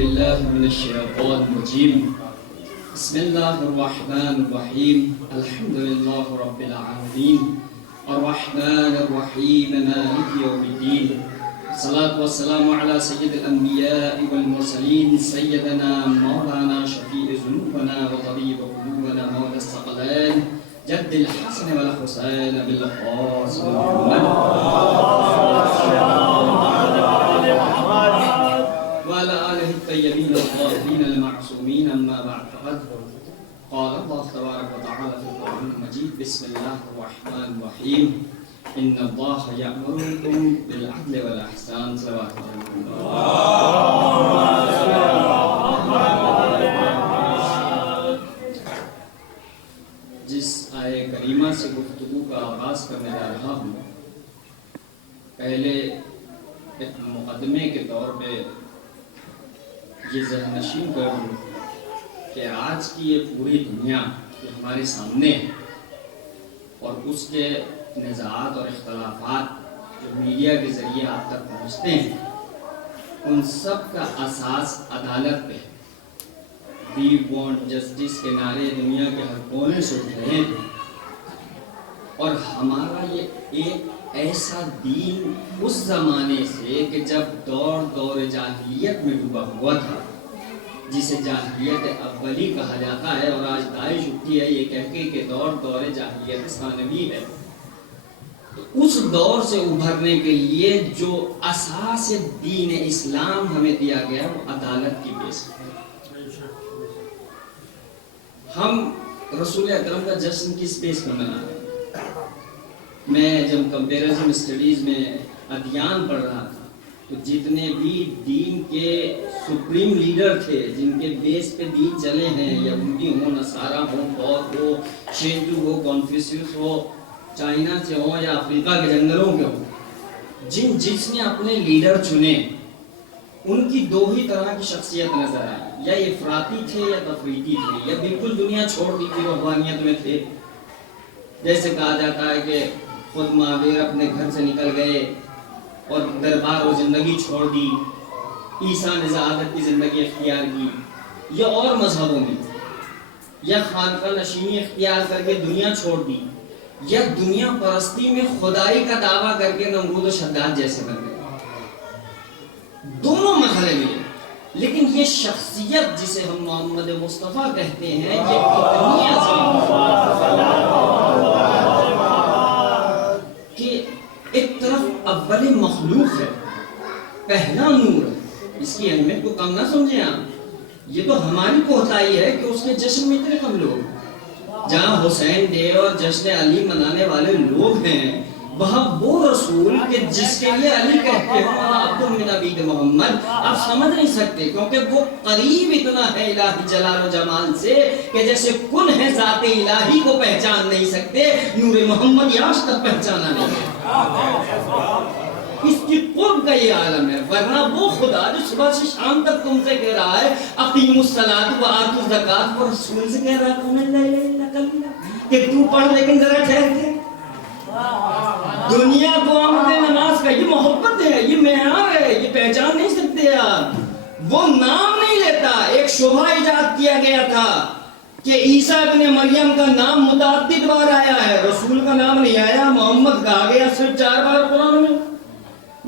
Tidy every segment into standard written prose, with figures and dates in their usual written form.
بالله من الشيطان الرجيم بسم الله الرحمن الرحيم الحمد لله رب العالمين الرحمن الرحيم مالك يوم الدين الصلاة والسلام على سيد الأنبياء والمرسلين سيدنا مولانا شفيع ذنوبنا وطبيب قلوبنا مولى الثقلين جد الحسن والحسين بالقاسم محمد وعلى آله الطيبين الطاهرين المعصومين أما بعد فقد قال الله تبارك وتعالى في القرآن المجيد بسم الله الرحمن الرحيم إن الله يأمركم بالعدل والإحسان صلوات جس آیہ کریمہ سے گفتگو کا آغاز کرنے جا رہا ہوں پہلے ایک مقدمے کے طور پہ یہ ذہن نشین کروں کہ آج کی یہ پوری دنیا جو ہمارے سامنے ہے اور اس کے نزاعات اور اختلافات جو میڈیا کے ذریعے آپ تک پہنچتے ہیں ان سب کا اساس عدالت پہ ہے۔ وی وانٹ جسٹس کے نعرے دنیا کے ہر کونے سے اٹھ رہے ہیں اور ہمارا یہ ایک ایسا دین اس زمانے سے کہ جب دور جاہلیت میں ڈوبا ہوا تھا جسے جاہلیت اولی کہا جاتا ہے اور آج داعش اٹھی ہے یہ کہہ کے کہ دور جاہلیت ثانوی ہے۔ تو اس دور سے ابھرنے کے لیے جو اساس دین اسلام ہمیں دیا گیا وہ عدالت کی بیس ہے۔ ہم رسول اکرم کا جشن کس بیس پر منا رہے ہیں؟ میں جب کمپیریزن اسٹڈیز میں ادیان پڑھ رہا تھا تو جتنے بھی دین کے سپریم لیڈر تھے جن کے بیس پہ دین چلے ہیں یہودی ہو نصارہ ہو بودھ ہو شیندو ہو کانفیوشیس ہو چائنا سے ہو یا افریقہ کے جنگلوں کے ہو جس نے اپنے لیڈر چنے ان کی دو ہی طرح کی شخصیت نظر آئی یا افراطی تھے یا تفریطی تھے یا بالکل دنیا چھوڑ دی تھی روحانیت میں تھے۔ جیسے کہا جاتا ہے کہ خود مہاویر اپنے گھر سے نکل گئے اور دربار و زندگی چھوڑ دی، عیسیٰ نے زہادت کی زندگی اختیار کی، یا اور مذہبوں میں یا خانقاہ نشینی اختیار کر کے دنیا چھوڑ دی، یا دنیا پرستی میں خدائی کا دعویٰ کر کے نمرود و شداد جیسے بن گئے۔ دونوں مرحلے میں لیکن یہ شخصیت جسے ہم محمد مصطفیٰ کہتے ہیں یہ اتنی عظیم کہ ایک طرف اول مخلوق ہے، پہلا نور ہے، اس کی اہمیت کو کم نہ سمجھیں آپ۔ یہ تو ہماری کوتاہی ہے کہ اس کے جشن میں اتنے کم لوگ، جہاں حسین ڈے اور جشن علی منانے والے لوگ ہیں وہاں وہ رسول کہ جس کے لیے علی کہتے ہیں عبد من عبید محمد آپ سمجھ نہیں سکتے کیونکہ وہ قریب اتنا ہے الہی جلال و جمال سے کہ جیسے کن ہے ذات الہی کو پہچان نہیں سکتے نور محمد آج تک پہچانا نہیں ہے۔ اس کی قرب کا یہ عالم ہے، ورنہ وہ خدا جو صبح سے شام تک تم سے کہہ رہا ہے اقیم الصلاۃ وآتوا الزکاۃ وہ رسول سے کہہ رہا ہے کہ تو پڑھ لیکن ذرا ٹھہر کے دنیا کو آمد نماز کا یہ محبت ہے، یہ معیار ہے، یہ پہچان نہیں سکتے آپ۔ وہ نام نہیں لیتا، ایک شبہ ایجاد کیا گیا تھا کہ عیسیٰ ابن مریم کا نام متعدد بار آیا ہے، رسول کا نام نہیں آیا، محمد کہا گیا صرف 4 بار قرآن میں۔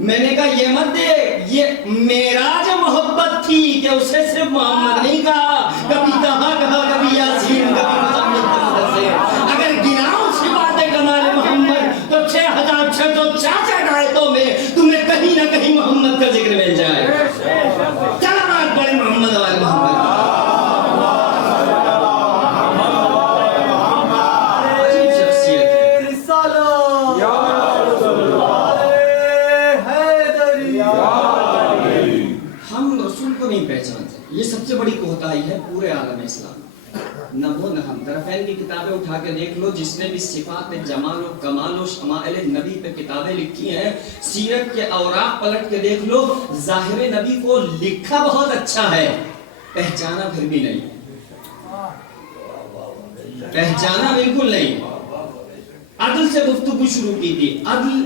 میں نے کہا یہ مت دے، یہ معراج محبت تھی کہ اسے صرف محمد نہیں کہا، کبھی کبھی یاسین کبھی مزمل سے اگر گناؤں سے باتیں کمال محمد تو 6666 آیتوں میں تمہیں کہیں نہ کہیں محمد کا ذکر مل جائے۔ چلا بات پڑے محمد والے محمد عجیب شخصیت ہے۔ ہم رسول کو نہیں پہچانتے، یہ سب سے بڑی کوتاہی ہے پورے عالم اسلام۔ نہ وہ نہ ہم۔ طرفین کی کتابیں اٹھا کے دیکھ لو، جس نے بھی صفات جمال و کمال و شمائل نبی پہ کتابیں لکھی ہیں، سیرت کے اوراق پلٹ کے دیکھ لو، ظاہر نبی کو لکھا بہت اچھا ہے، پہچانا پھر بھی نہیں، پہچانا بالکل نہیں۔ عدل سے گفتگو شروع کی تھی۔ عدل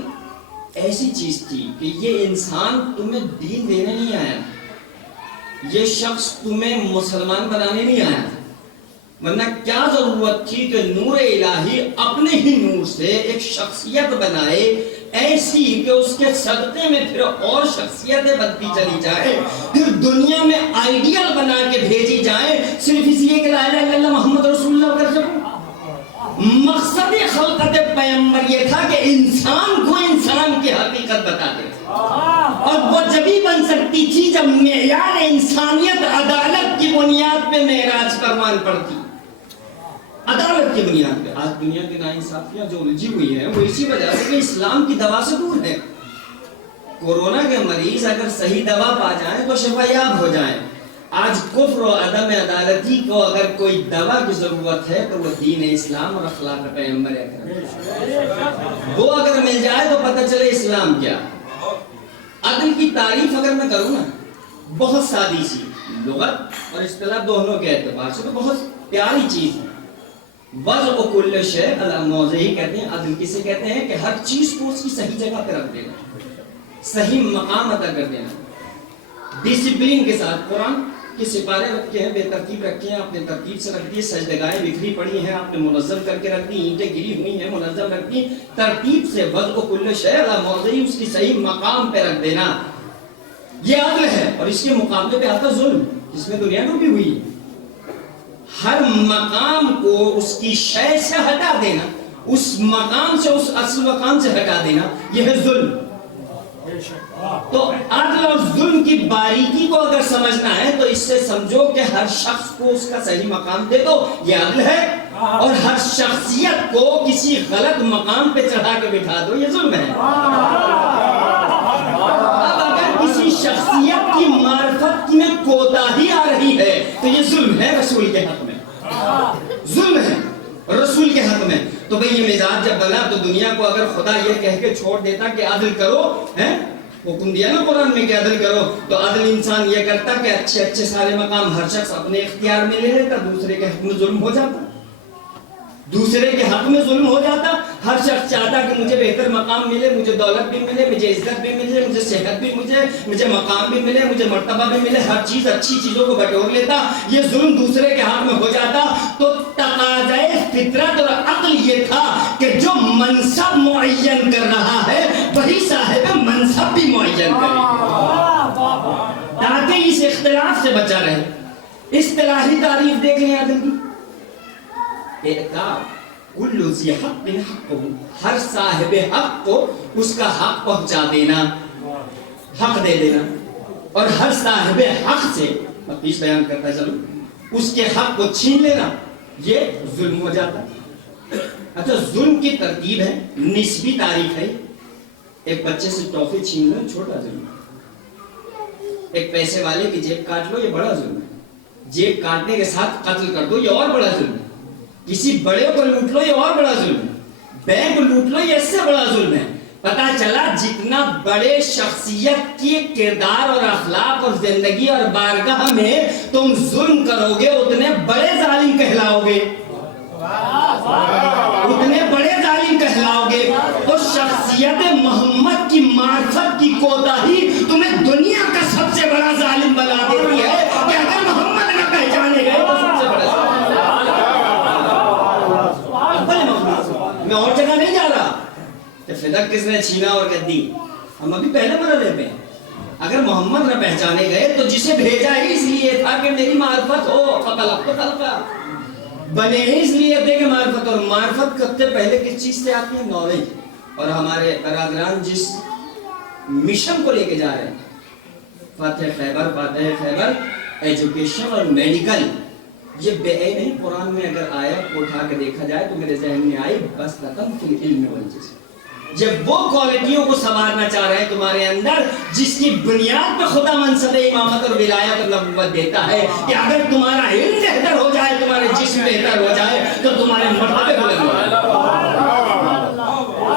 ایسی چیز تھی کہ یہ انسان تمہیں دین دینے نہیں آیا، یہ شخص تمہیں مسلمان بنانے نہیں آیا تھا، ورنہ کیا ضرورت تھی کہ نور الہی اپنے ہی نور سے ایک شخصیت بنائے ایسی کہ اس کے صدقے میں پھر اور شخصیتیں بنتی چلی جائے، پھر دنیا میں آئیڈیل بنا کے بھیجی جائے، صرف اس لیے کہ لا الہ الا اللہ محمد رسول اللہ کر سکوں۔ مقصد خلقت پیغمبر یہ تھا کہ انسان کو انسان کی حقیقت بتا دے، اور وہ جبھی بن سکتی تھی جب معیار انسانیت عدالت کی بنیاد پہ معراج فرمان پڑتی، عدالت کی بنیاد پہ۔ آج دنیا کی ناانصافیاں جو الجھی ہوئی ہیں وہ اسی وجہ سے کہ اسلام کی دوا سے دور ہے۔ کورونا کے مریض اگر صحیح دوا پا جائیں تو شفا یاب ہو جائیں۔ آج کفر و عدم عدالتی کو اگر کوئی دوا کی ضرورت ہے تو وہ دین اسلام اور اخلاق پیغمبر اکرم، وہ اگر مل جائے تو پتہ چلے اسلام کیا۔ عدل کی تعریف اگر میں کروں نا، بہت سادی سی، لغت اور اصطلاح دونوں کے اعتبار سے تو بہت پیاری چیز ہے۔ وضع کل شیء علی موضعہ کہتے ہیں۔ عدل کسے کہتے ہیں کہ ہر چیز کو اس کی صحیح جگہ پہ رکھ دینا، صحیح مقام عطا کر دینا، ڈسپلین کے ساتھ۔ قرآن کے سپارے رکھے ہیں، بے ترتیب رکھے ہیں، آپ نے ترتیب سے رکھ دیے، سجدگاہیں بکھری پڑی ہیں، آپ نے منظم کر کے رکھ دی، اینٹیں گری ہوئی ہیں، منظم رکھ دی، ترتیب سے۔ وضع کل شیء علی موضعہ، اس کی صحیح مقام پہ رکھ دینا، یہ عدل ہے۔ اور اس کے مقابلے پہ آتا ظلم، جس میں دنیا ڈوبی ہوئی ہے۔ ہر مقام کو اس کی شے سے ہٹا دینا، اس مقام سے، اس اصل مقام سے ہٹا دینا، یہ ہے ظلم۔ تو عدل اور ظلم کی باریکی کو اگر سمجھنا ہے تو اس سے سمجھو کہ ہر شخص کو اس کا صحیح مقام دے دو، یہ عدل ہے، اور ہر شخصیت کو کسی غلط مقام پہ چڑھا کے بٹھا دو، یہ ظلم ہے۔ اب اگر کسی شخصیت کی معرفت میں کوتاہی آ رہی ہے تو یہ ظلم ہے رسول کے حق میں، ظلم ہے رسول کے حق میں۔ تو بھئی یہ مزاج جب بنا تو دنیا کو اگر خدا یہ کہہ کے چھوڑ دیتا کہ عدل کرو، حکم دیا نا قرآن میں کہ عدل کرو، تو عدل انسان یہ کرتا کہ اچھے اچھے سارے مقام ہر شخص اپنے اختیار میں لے لیتا، دوسرے کے حق میں ظلم ہو جاتا، دوسرے کے حق میں ظلم ہو جاتا۔ ہر شخص چاہتا کہ مجھے بہتر مقام ملے، مجھے دولت بھی ملے، مجھے عزت بھی ملے، مجھے صحت بھی مجھے مقام بھی ملے، مجھے مرتبہ بھی ملے، ہر چیز اچھی چیزوں کو بٹور لیتا، یہ ظلم دوسرے کے حق میں ہو جاتا۔ تو تقاضائے فطرت اور عقل یہ تھا کہ جو منصب معین کر رہا ہے وہی صاحب منصب بھی معین کرے، تاکہ اس اختلاف سے بچا رہے۔ اصطلاحی تعریف دیکھ لیں عدل کی، اعطاء کل ذی حق حقہ، ہر صاحب حق کو اس کا حق پہنچا دینا، حق دے دینا، اور ہر صاحب حق سے، حدیث بیان کرتا چلو، اس کے حق کو چھین لینا، یہ ظلم ہو جاتا۔ اچھا، ظلم کی ترتیب ہے، نسبی تعریف ہے۔ ایک بچے سے ٹافی چھین لو، چھوٹا ظلم ہے۔ ایک پیسے والے کی جیب کاٹ لو، یہ بڑا ظلم ہے۔ جیب کاٹنے کے ساتھ قتل کر دو، یہ اور بڑا ظلم ہے۔ کسی بڑے کو لوٹ لو، یہ اور بڑا ظلم ہے۔ بینک لوٹ لو، یہ اس سے بڑا ظلم ہے۔ پتا چلا جتنا بڑے شخصیت کی کردار اور اخلاق اور زندگی اور بارگاہ میں تم ظلم کرو گے اتنے بڑے ظالم کہلاؤ گے، اتنے بڑے ظالم کہلاؤ گے۔ تو شخصیت محمد کی معرفت کی کوتاہی تمہیں دنیا کا سب سے بڑا ظالم بنا دیتی ہے کہ اگر محمد نہ پہچانے گئے تو سب سے بڑا ظالم۔ میں اور جگہ نہیں جا رہا کہ فدق کس نے چھینا اور گدی، ہم ابھی پہلے مرحلے پہ ہیں۔ اگر محمد نہ پہچانے گئے تو جسے بھیجا ہی اس لیے تھا کہ میری معرفت ہو، فخلقت خلقا، بنے ہی اس لیے تھے کہ معرفت، اور معرفت کرتے پہلے کس چیز سے آتی ہے؟ نالج۔ اور ہمارے برادران جس مشن کو لے کے جا رہے ہیں، فاتح خیبر ایجوکیشن اور میڈیکل، یہ بے نہیں۔ قرآن میں اگر آیت کو اٹھا کے دیکھا جائے تو میرے ذہن میں آئی بس تکم فی العلم والجسم۔ جب وہ کوالٹیوں کو سنوارنا چاہ رہے ہیں تمہارے اندر جس کی بنیاد پہ خدا منصب امامت اور ولایت اور نبوت دیتا ہے کہ اگر تمہارا علم بہتر ہو جائے، تمہارے جسم بہتر ہو جائے تو تمہارے مرتبے بلند ہو جائے۔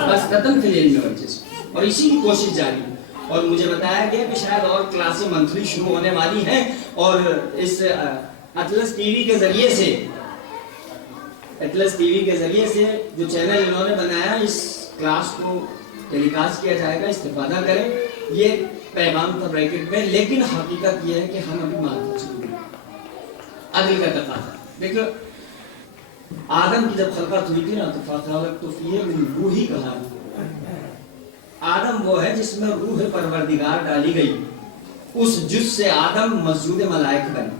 بس تکم فی العلم والجسم، اور اسی کی کوشش جاری ہے۔ اور مجھے بتایا گیا کہ شاید اور کلاسیں منتھلی شروع ہونے والی ہیں، اور اس اطلس ٹی وی کے ذریعے سے جو چینل انہوں نے بنایا، اس کلاس کو ٹیلیکاسٹ کیا جائے گا، استفادہ کریں، یہ پیغام تھا بریکٹ میں. لیکن حقیقت یہ ہے کہ ہم ابھی مانتے چکے عدل کا تقاضا. دیکھو آدم کی جب خلقت ہوئی تھی نا تو فَخَلَقْتُ فِيهِ مِنْ رُوحِي کہا. آدم وہ ہے جس میں روح پروردگار ڈالی گئی، اس جز سے آدم مسجود ملائک بنے.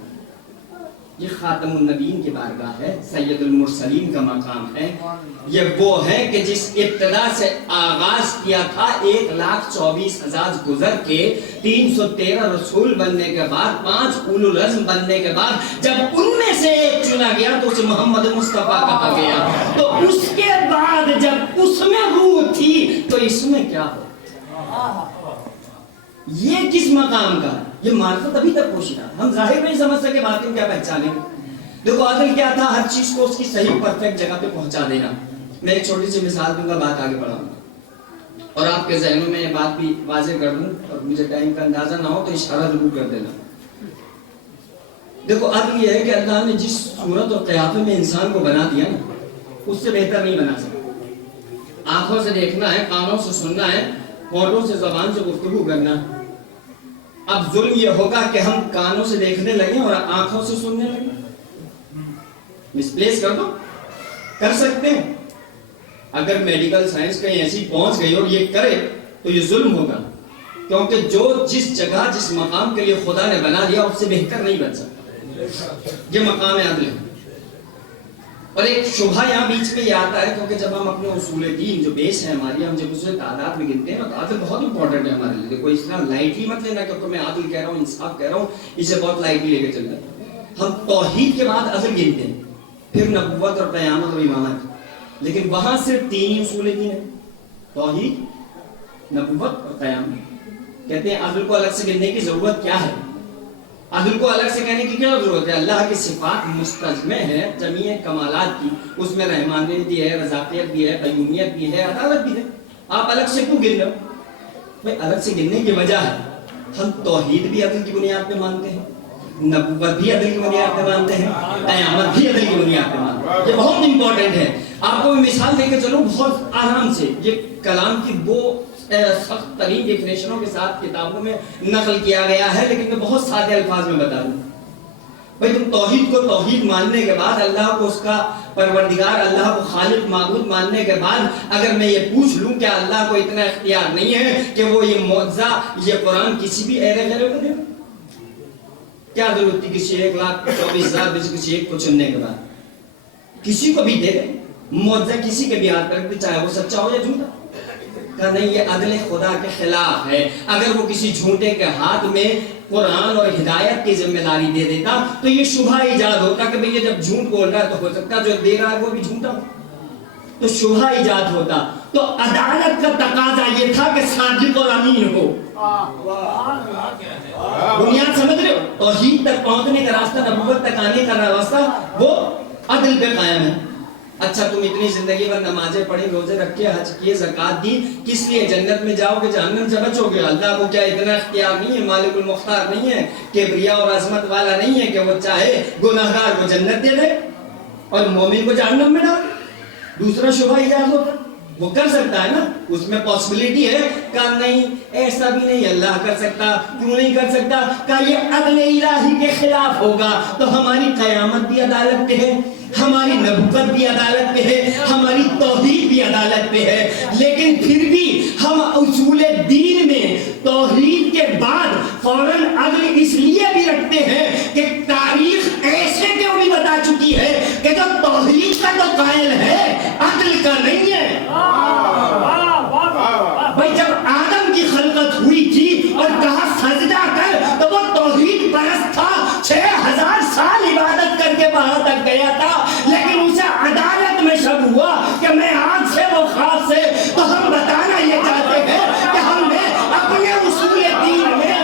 یہ خاتم النبیین کی بارگاہ ہے، سید المرسلین کا مقام ہے. یہ وہ ہے کہ جس ابتدا سے آغاز کیا تھا 1,24,000 گزر کے 313 رسول بننے کے بعد 5 اولو العزم بننے کے بعد جب ان میں سے ایک چنا گیا تو اسے محمد مصطفیٰ کہا گیا. تو اس کے بعد جب اس میں روح تھی تو اس میں کیا ہو؟ یہ کس مقام کا ہے؟ یہ معرفت ابھی تک پوشیدہ. ہم ظاہر نہیں سمجھ سکے باطن کیا پہچانیں. دیکھو عدل کیا تھا؟ ہر چیز کو اس کی صحیح پرفیکٹ جگہ پہ پہنچا دینا. میں ایک چھوٹی سی مثال دوں گا، بات آگے بڑھاؤں گا اور آپ کے ذہنوں میں یہ بات بھی واضح کر دوں اور مجھے ٹائم کا اندازہ نہ ہو تو اشارہ ضرور کر دینا. دیکھو عدل یہ ہے کہ اللہ نے جس صورت اور قیافے میں انسان کو بنا دیا نا اس سے بہتر نہیں بنا سکتا. آنکھوں سے دیکھنا ہے، کانوں سے سننا ہے، ہونٹوں سے زبان سے گفتگو کرنا. اب ظلم یہ ہوگا کہ ہم کانوں سے دیکھنے لگے اور آنکھوں سے سننے لگے. مسپلیس کر دو، کر سکتے ہیں. اگر میڈیکل سائنس کہیں ایسی پہنچ گئی اور یہ کرے تو یہ ظلم ہوگا، کیونکہ جو جس جگہ جس مقام کے لیے خدا نے بنا دیا اس سے بہتر نہیں بن سکتا. یہ مقام عدل ہے. اور ایک شبہ یہاں بیچ میں یہ آتا ہے کیونکہ جب ہم اپنے اصول دین جو بیس ہے ہماری، ہم جب اسے تعداد میں گنتے ہیں تو عدل بہت امپورٹنٹ ہے ہمارے لیے. دیکھو اس طرح لائٹلی مت لینا کیونکہ میں عدل کہہ رہا ہوں، انصاف کہہ رہا ہوں، اسے بہت لائٹلی لے کے چلنا. ہم توحید کے بعد عدل گنتے ہیں، پھر نبوت اور قیامت اور امامت. لیکن وہاں صرف 3 ہی اصول دین ہیں، توحید، نبوت اور قیامت. کہتے ہیں عدل کو الگ سے گننے کی ضرورت کیا ہے؟ عدل کو الگ سے کہنے کی کیا ضرورت ہے؟ اللہ کی صفات مستجمع ہے جمیع کمالات کی، اس میں رحمانیت بھی ہے، رزاقیت بھی ہے، قیومیت بھی ہے، عدالت بھی ہے. آپ الگ سے کیوں گن رہے ہو؟ بھائی الگ سے گننے کی وجہ ہے ہم توحید بھی عدل کی بنیاد پہ مانتے ہیں، نبوت بھی عدل کی بنیاد پہ مانتے ہیں، قیامت بھی عدل کی بنیاد پہ مانتے ہیں. یہ بہت امپورٹنٹ ہے. آپ کو مثال دے کے چلو بہت آرام سے. یہ کلام کی وہ سخت ترین ڈیفینیشنوں کے ساتھ کتابوں میں نقل کیا گیا ہے، لیکن میں بہت سادے الفاظ میں بتا دوں. بھائی تم توحید کو توحید ماننے کے بعد، اللہ کو اس کا پروردگار، اللہ کو خالق معبود ماننے کے بعد اگر میں یہ پوچھ لوں کہ اللہ کو اتنا اختیار نہیں ہے کہ وہ یہ معجزہ، یہ قرآن کسی بھی ایرے غیرے کو دے؟ کیا ضرورت تھی کسی 1,24,000 میں سے کسی ایک کو چننے کے بعد؟ کسی کو بھی دے دے، معجزہ کسی کے بھی ہاتھ پر، چاہے وہ سچا ہو یا جھوٹا. کہ نہیں، یہ عدل خدا کے خلاف ہے. اگر وہ کسی جھوٹے کے ہاتھ میں قرآن اور ہدایت کی ذمہ داری دے دیتا تو یہ شبہ ایجاد ہوتا کہ بھئی یہ جب جھوٹ بول رہا ہے تو ہو سکتا ہے جو دے رہا ہے وہ بھی جھوٹا ہو، تو شبہ ایجاد ہوتا. تو عدالت کا تقاضا یہ تھا کہ صادق اور امین ہو. بنیاد سمجھ رہے ہو؟ توحید تک پہنچنے کا راستہ، نبوت تک آنے کا راستہ وہ عدل پہ قائم ہے. اچھا تم اتنی زندگی بھر نمازیں پڑھی، روزے رکھے، حج کیے، زکات دی، کس لیے؟ جنت میں جاؤ گے، جہنم سے بچو گے. اللہ کو کیا اتنا اختیار نہیں ہے؟ مالک المختار نہیں ہے؟ کبریا اور عظمت والا نہیں ہے کہ وہ چاہے گناہگار کو جنت دے دے اور مومن کو جہنم میں ڈال؟ دوسرا شبہ ایجاد ہوتا. وہ کر سکتا ہے نا، اس میں پاسبلٹی ہے. کہا نہیں، ایسا بھی نہیں اللہ کر سکتا. کیوں نہیں کر سکتا؟ کہا یہ عدل الہی کے خلاف ہوگا. تو ہماری قیامت بھی عدالت پہ ہے، ہماری نبوت بھی عدالت پہ ہے، ہماری توحید بھی عدالت پہ ہے. لیکن پھر بھی ہم اصول دین میں توحید کے بعد فوراً عدل اس لیے بھی رکھتے ہیں کہ تاریخ ایسے کیوں بھی بتا چکی ہے کہ جو توحید کا تو قائل ہے، عدل کا نہیں ہے. بھائی جب آدم کی خلقت ہوئی تھی اور کہا سجدہ کر تو وہ توحید پرست تھا، 6,000 سال عبادت کر کے وہاں تک گیا تھا. لیکن اسے عدالت میں شک ہوا کہ میں آج سے وہ خاص سے. تو ہم بتانا یہ چاہتے ہیں کہ ہم نے اپنے اصول دین میں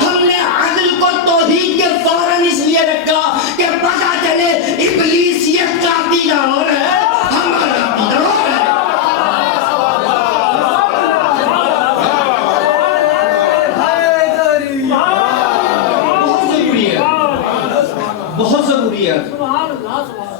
ہم نے عدل کو توحید کے فوراً اس لیے رکھا کہ پتہ چلے ابلیس یہ قاتل اور ہے، ہمارا عقیدہ اور ہے. بہت ضروری ہے.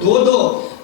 2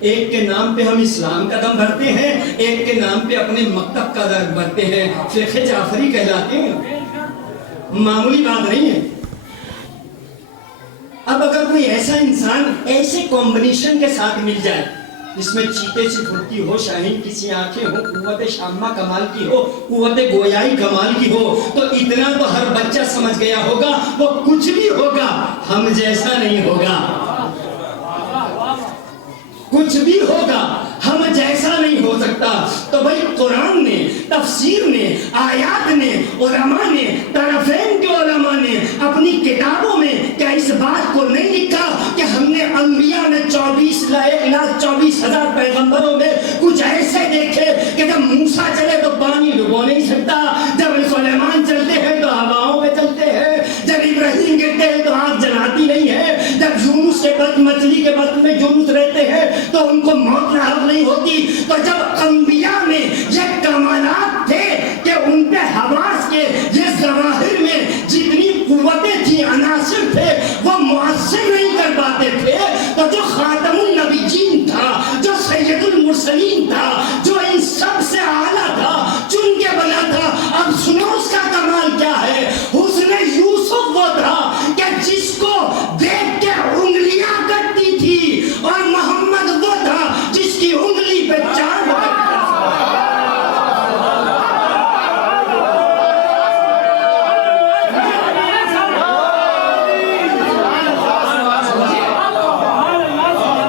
ایک کے نام پہ ہم اسلام کا دم بھرتے ہیں، ایک کے نام پہ اپنے مکتب کا دم بھرتے ہیں، شیخ جعفری کہلاتے ہیں، معمولی بات نہیں ہے۔ اب اگر کوئی ایسا انسان ایسے کمبینیشن کے ساتھ مل جائے جس میں چیتے سی پھرتی ہو، شاہین کی سی آنکھیں ہو، قوت شامہ کمال کی ہو، قوت گویائی کمال کی ہو، تو اتنا تو ہر بچہ سمجھ گیا ہوگا وہ کچھ بھی ہوگا ہم جیسا نہیں ہوگا، کچھ بھی ہوگا ہم جیسا نہیں ہو سکتا۔ تو بھائی قرآن نے، تفسیر نے، آیات نے، علماء نے، طرفین کے علماء نے اپنی کتابوں میں کیا اس بات کو نہیں لکھا کہ ہم نے انبیاء میں 24,24,000 پیغمبروں میں کچھ ایسے دیکھے کہ جب موسیٰ چلے تو پانی ڈبو نہیں سکتا، جب سلیمان چلتے ہیں تو ہواؤں میں چلتے ہیں، جب ابراہیم گرتے ہیں تو آگ جلاتی نہیں ہے، جب یونس کے بطن، مچھلی کے بطن میں یونس رہتے ہیں تو ان کو موت لاحق نہیں ہوتی۔ تو جب انبیاء میں یہ کمالات تھے کہ ان پہ حواس کے یہ ظواہر میں جتنی قوتیں تھیں، عناصر تھے، وہ مؤثر نہیں کر پاتے تھے، تو جو خاتم النبیین تھا، جو سید المرسلین تھا، جو ان سب سے اعلیٰ تھا، چن کے بنا تھا، اب سنو اس کا کمال کیا ہے۔ حسن یوسف وہ تھا کہ جس کو دیکھ کے انگلیاں کٹتی تھی، اور محمد وہ تھا جس کی انگلی پہ چاند کٹتا تھا۔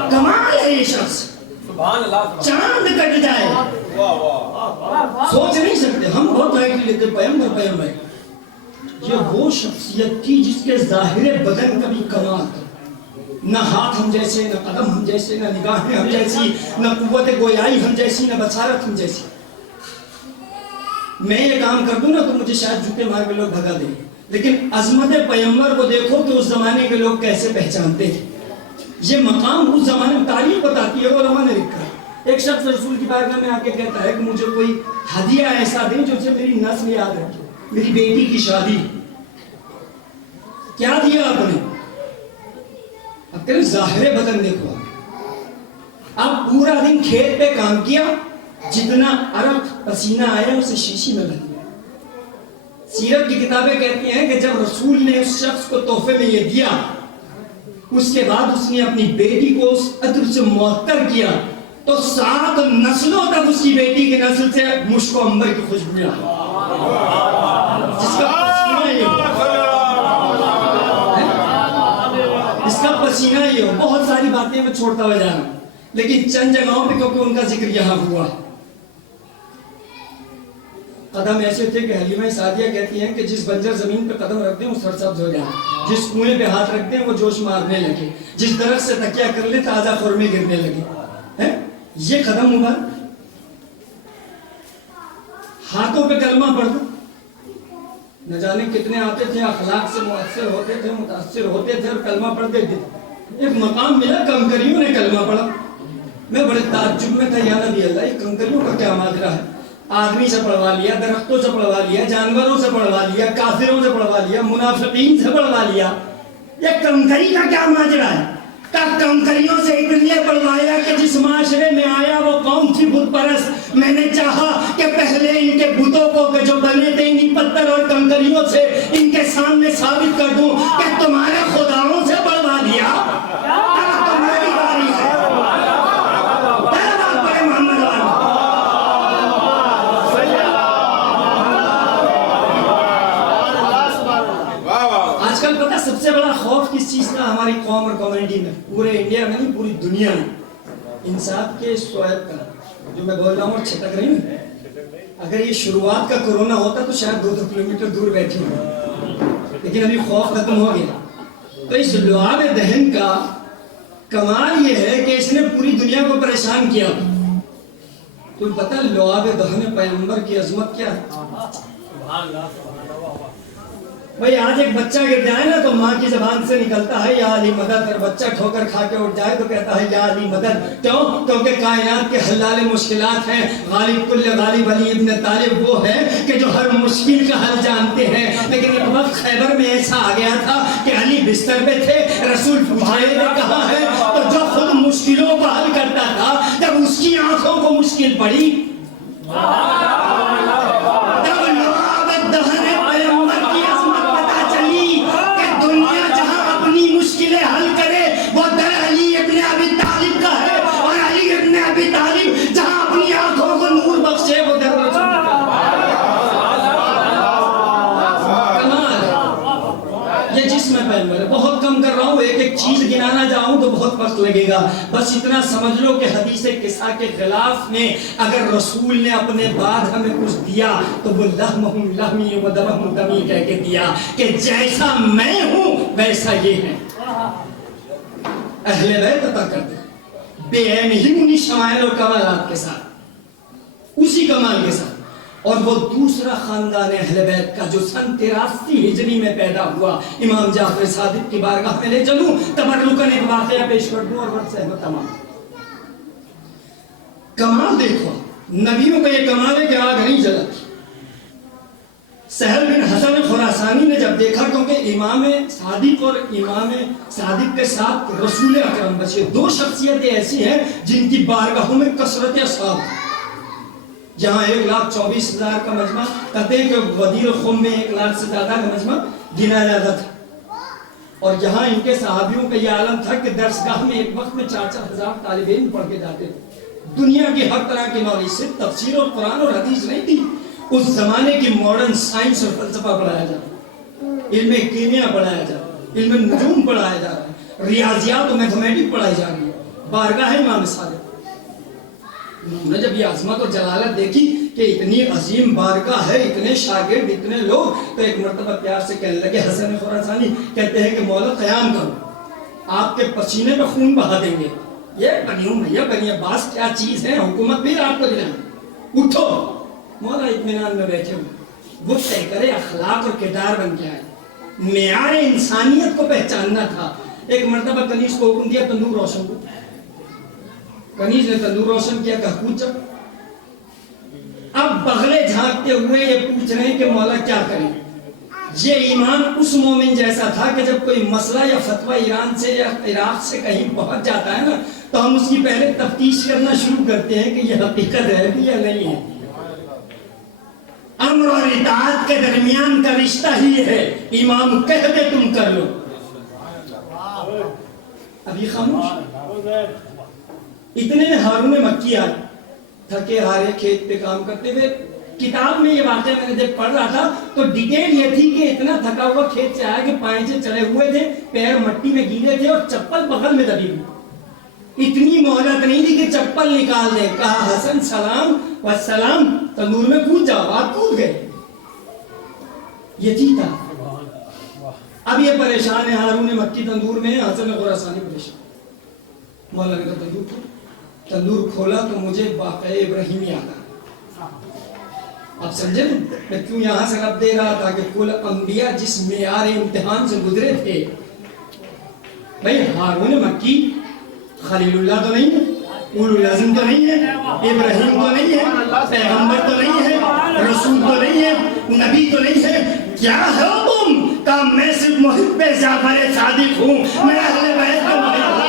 کمال ہے یہ شخص، چاند کٹ جائے، سوچ نہیں سکتے ہم، بہت لائٹلی لیتے پیغمبر یہ وہ شخصیت تھی جس کے ظاہر بدن کا بھی کمال تھا، نہ ہاتھ ہم جیسے، نہ قدم ہم جیسے، نہ نگاہیں ہم جیسی، نہ قوت گویائی ہم جیسی، نہ بصارت ہم جیسی۔ میں یہ کام کر دوں نا تو مجھے شاید جوتے مار کے لوگ بھگا دیں، لیکن عظمت پیغمبر کو دیکھو کہ اس زمانے کے لوگ کیسے پہچانتے تھے۔ یہ مقام اس زمانے میں تاریخ بتاتی ہے، علماء نے لکھا ہے۔ ایک شخص رسول کی بارگاہ میں آ کے کہتا ہے کہ مجھے کوئی ہدیہ ایسا دیں جو سے میری نسل یاد رکھے، میری بیٹی کی شادی۔ کیا دیا آپ نے؟ اب تیرے ظاہر بدن دیکھو، اب پورا دن کھیت پہ کام کیا، جتنا عرق پسینہ آیا اسے شیشی میں لگ گیا۔ سیرت کی کتابیں کہتی ہیں کہ جب رسول نے اس شخص کو تحفے میں یہ دیا، اس کے بعد اس نے اپنی بیٹی کو اس عطر سے معطر کیا، تو 7 نسلوں تک اس کی بیٹی کی نسل سے مشک و عنبر کی خوشبو آئی، جس کا پسینہ یہ ہو، اس کا پسینہ یہ ہو۔ بہت ساری باتیں میں چھوڑتا ہوا جا رہا ہوں، لیکن چند جگہوں پہ کیونکہ ان کا ذکر یہاں ہوا۔ قدم ایسے تھے کہ حلیمہ سعدیہ کہتی ہیں کہ جس بنجر زمین پہ قدم رکھتے ہیں وہ سرسبز ہو جائے، جس کنویں پہ ہاتھ رکھتے ہیں وہ جوش مارنے لگے، جس درخت سے تکیہ کر لے تازہ خرمے گرنے لگے۔ یہ قدم مبارک، ہاتھوں پہ کلمہ پڑھ دو، نہ جانے کتنے آتے تھے، اخلاق سے مؤثر ہوتے تھے، متاثر ہوتے تھے اور کلمہ پڑھتے تھے۔ ایک مقام ملا کنکریوں نے کلمہ پڑھا، میں بڑے تعجب میں تھا، یا نبی اللہ یہ کنکریوں کا کیا ماجرا ہے؟ آدمی سے پڑھوا لیا، درختوں سے پڑھوا لیا، جانوروں سے پڑھوا لیا، کافروں سے پڑھوا لیا، منافقین سے پڑھوا لیا، یہ کنکری کا کیا ماجرا ہے؟ کنکریوں سے اس لیے پڑھوایا کہ جس معاشرے میں آیا وہ قوم تھی بت پرست، میں نے چاہا کہ پہلے ان کے بتوں کو کہ جو بنے تھے انہی پتھر اور کنکریوں سے ان کے سامنے ثابت کر دوں کہ تمہارے خداؤں سے پڑھوا لیا، اب تمہاری باری ہے۔ محمد آج کل پتہ سب سے بڑا خوف کس چیز کا ہماری قوم اور کمیونٹی میں، پورے انڈیا میں نہیں پوری دنیا میں؟ انصاف کے شعیب کا جو میں بول رہا ہوں اور چھٹک رہی ہوں، اگر یہ شروعات کا کورونا ہوتا تو شاید 2 کلومیٹر دور بیٹھی ہوں، لیکن ابھی خوف ختم ہو گیا۔ تو اس لعاب دہن کا کمال یہ ہے کہ اس نے پوری دنیا کو پریشان کیا۔ تو پتہ لعاب دہن پیغمبر کی عظمت کیا ہے؟ بھائی آج ایک بچہ گر جائے نا تو ماں کی زبان سے نکلتا ہے یا علی مدد، اور بچہ ٹھوکر کھا کے اٹھ جائے تو کہتا ہے یا علی مدد. کیوں؟ کیونکہ کائنات کے حلال مشکلات ہیں. غالب کل غالب علی ابن طالب وہ ہے کہ جو ہر مشکل کا حل جانتے ہیں. لیکن ایک وقت خیبر میں ایسا آ گیا تھا کہ علی بستر پہ تھے، رسول پوچھ رہے تھے کہاں ہے، تو جو خود مشکلوں کو حل کرتا تھا جب اس کی آنکھوں کو مشکل پڑی حل کرے. وہ در علی ابن ابی طالب کا ہے، اور علی ابن ابی طالب جہاں اپنی آنکھوں کو نور بخشے وہ در رسول کا. کمال ہے یہ جسم پیغمبر. بہت کم کر رہا ہوں، ایک ایک چیز گنانا جاؤں تو بہت وقت لگے گا. بس اتنا سمجھ لو کہ حدیث قصہ کے خلاف میں اگر رسول نے اپنے بعد ہمیں کچھ دیا تو وہ لحمہم لحمی و دمہم دمی کہہ کے دیا کہ جیسا میں ہوں ویسا یہ ہے. اہل بیت عطا کرتے ہیں بے عین ہی انہی شمائل اور کمالات کے ساتھ، اسی کمال کے ساتھ. اور وہ دوسرا خاندان اہل بیت کا جو سن 83 ہجری میں پیدا ہوا، امام جعفر صادق کی بارگاہ میں لے چلوں تبرکاً ایک واقعہ پیش کر دوں اور وقت سے تمام. کمال دیکھو، نبیوں کا یہ کمال ہے کہ آگ نہیں جلاتی. سہل بن حسن خراسانی نے جب دیکھا، کیونکہ امام صادق اور امام صادق کے ساتھ رسول اکرم بچے، دو شخصیتیں ایسی ہیں جن کی بارگاہوں میں کثرت اصحاب. جہاں 1,24,000 کا مجمع، کہتے ہیں کہ غدیر خم میں 1 لاکھ سے زیادہ کا مجمع گنا جاتا تھا. اور جہاں ان کے صحابیوں کا یہ عالم تھا کہ درسگاہ میں ایک وقت میں 4-4 ہزار طالب علم پڑھ کے جاتے تھے. دنیا کی ہر طرح کی نالج، صرف تفسیر اور قرآن اور حدیث نہیں تھی، اس زمانے کی ماڈرن سائنس اور فلسفہ پڑھایا جاتا، علم کیمیا پڑھایا جاتا، علم نجوم پڑھایا جا رہا ہے، ریاضیات اور میتھمیٹک پڑھائی جا رہی ہے. بارگاہ امام صادق نے جب یہ عظمت اور جلالت دیکھی کہ اتنی عظیم بارگاہ ہے، اتنے شاگرد، اتنے لوگ، تو ایک مرتبہ پیار سے کہنے لگے. حسن خراسانی کہتے ہیں کہ مولا قیام کرو، آپ کے پسینے میں خون بہا دیں گے. یہ بنی ہوں بھیا، بنی عباس کیا چیز ہے، حکومت بھی آپ کو دلائیں. اٹھو. مولا اطمینان میں بیٹھے ہوئے، وہ طے کرے اخلاق اور کردار بن کے آئے. معیار انسانیت کو پہچاننا تھا. ایک مرتبہ کنیز کو حکم دیا تندور روشن کو. کنیز نے تندور روشن کیا، کہا کود جاؤ. اب بغلے جھانکتے ہوئے یہ پوچھ رہے ہیں کہ مولا کیا کریں. یہ ایمان اس مومن جیسا تھا کہ جب کوئی مسئلہ یا فتویٰ ایران سے یا عراق سے کہیں پہنچ جاتا ہے نا تو ہم اس کی پہلے تفتیش کرنا شروع کرتے ہیں کہ یہ حقیقت ہے بھی یا نہیں ہے. امر اور اطاعت کے درمیان کا رشتہ ہی ہے، امام کہہ دے تم کر لو. ابھی خاموش. اتنے میں ہارون مکی آئے، تھکے ہارے کھیت پہ کام کرتے ہوئے. کتاب میں یہ واقعہ میں نے جب پڑھ رہا تھا تو ڈیٹیل یہ تھی کہ اتنا تھکا ہوا کھیت سے آیا کہ پائنچے چڑھے ہوئے تھے، پیر مٹی میں گیلے تھے اور چپل بغل میں دبی ہوئی. اتنی مہلت نہیں تھی کہ چپل نکال دے. کہا حسن سلام والسلام، تندور میں کود جاؤ. آپ کود گئے. یہ جیتا. اب یہ پریشان ہے، ہارون مکی تندور میں، حسن خراسانی پریشان. مولا نے کہا تندور کھولا تو مجھے واقعہ ابراہیم یاد آیا. اب سمجھے میں کیوں یہاں سے رب دے رہا تھا کہ کل انبیاء جس معیار امتحان سے گزرے تھے. بھائی ہارون مکی خلیل اللہ تو نہیں ہے، اولو العزم تو نہیں ہے، ابراہیم تو نہیں ہے، پیغمبر تو نہیں ہے، رسول تو نہیں ہے، نبی تو نہیں ہے. کیا ہو تم؟ کہ میں صرف محب جعفر صادق ہوں، میں اہل بیت کا محب ہوں.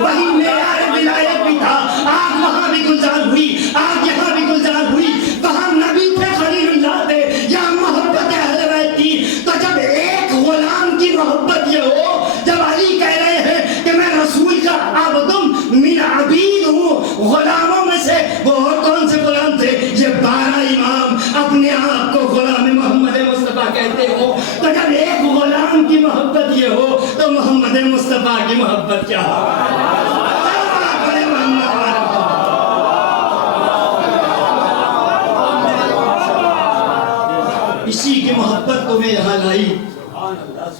وہی معیار ولایت بھی تھا. آگ وہاں بھی گلزار ہوئی، آگ یہاں بھی گلزار ہوئی. وہاں نبی تھے، خلیل اللہ تھے، یا محبت اہل بیت تھی. تو جب ایک غلام کی محبت یہ ہو، جب علی کہہ رہے ہیں کہ میں رسول کا عبدم من عبید ہوں، غلاموں میں سے وہ اور کون سے غلام تھے؟ یہ 12 امام اپنے آپ کو غلام محمد مصطفیٰ کہتے ہو. تو جب ایک غلام کی محبت یہ ہو تو محمد مصطفیٰ کی محبت کیا ہو؟ اسی کی محبت تمہیں یہاں لائی.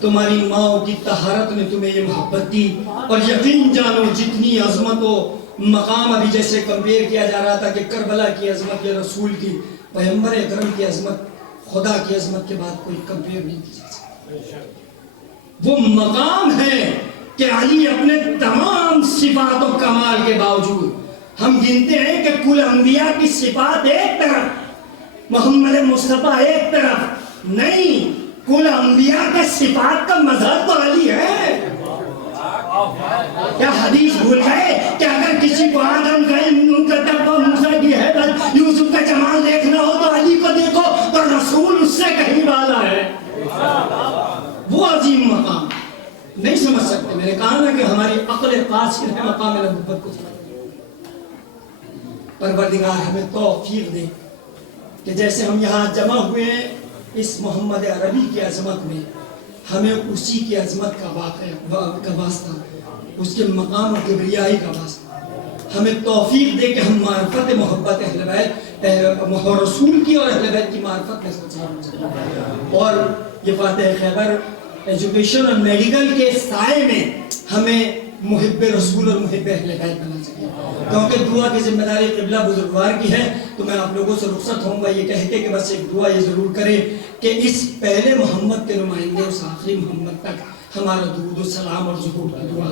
تمہاری ماں کی طہارت نے تمہیں یہ محبت دی. اور یقین جانو جتنی عظمت و مقام ابھی جیسے کمپیئر کیا جا رہا تھا کہ کربلا کی عظمت یا رسول کی، پیغمبر اکرم کی عظمت، خدا کی عظمت کے بعد کوئی کمپیئر نہیں کی جا سکتا۔ وہ مقام ہے کہ علی اپنے تمام صفات و کمال کے باوجود، ہم گنتے ہیں کہ کل انبیاء کی صفات ایک طرف، محمد مصطفیٰ ایک طرف، نہیں، کل انبیاء کے صفات کا مظہر تو علی ہے۔ کیا حدیث بھول گئے کہ اگر کسی کو آدم کا علم، ان کا تقویٰ، موسیٰ کی حیبت، یوسف کا جمال دیکھنا ہو تو علی کو دیکھو، تو رسول اس سے کہیں والا ہے۔ وہ عظیم مقام نہیں سمجھ سکتے۔ میں نے کہا نا کہ ہماری عقل قاصر ہے مقام نبوت کو سمجھ۔ پروردگار ہمیں توفیق دے کہ جیسے ہم یہاں جمع ہوئے ہیں اس محمد عربی کی عظمت میں، ہمیں اسی کی عظمت کا واسطہ، اس کے مقام و کبریائی کا واسطہ ہمیں توفیق دے کہ ہم معرفت محبت اہل بیت، رسول کی اور اہل بیت کی معرفت میں سچا، اور یہ فاتح خیبر ایجوکیشن اور میڈیکل کے سائے میں ہمیں محب رسول اور محب اہل بیت بنا سکے، کیونکہ دعا کی ذمہ داری قبلہ بزرگوار کی ہے۔ تو میں آپ لوگوں سے رخصت ہوں گا یہ کہہ کے کہ بس ایک دعا یہ ضرور کریں کہ اس پہلے محمد کے نمائندے اس آخری محمد تک ہمارا درود و سلام اور ظہور کی دعا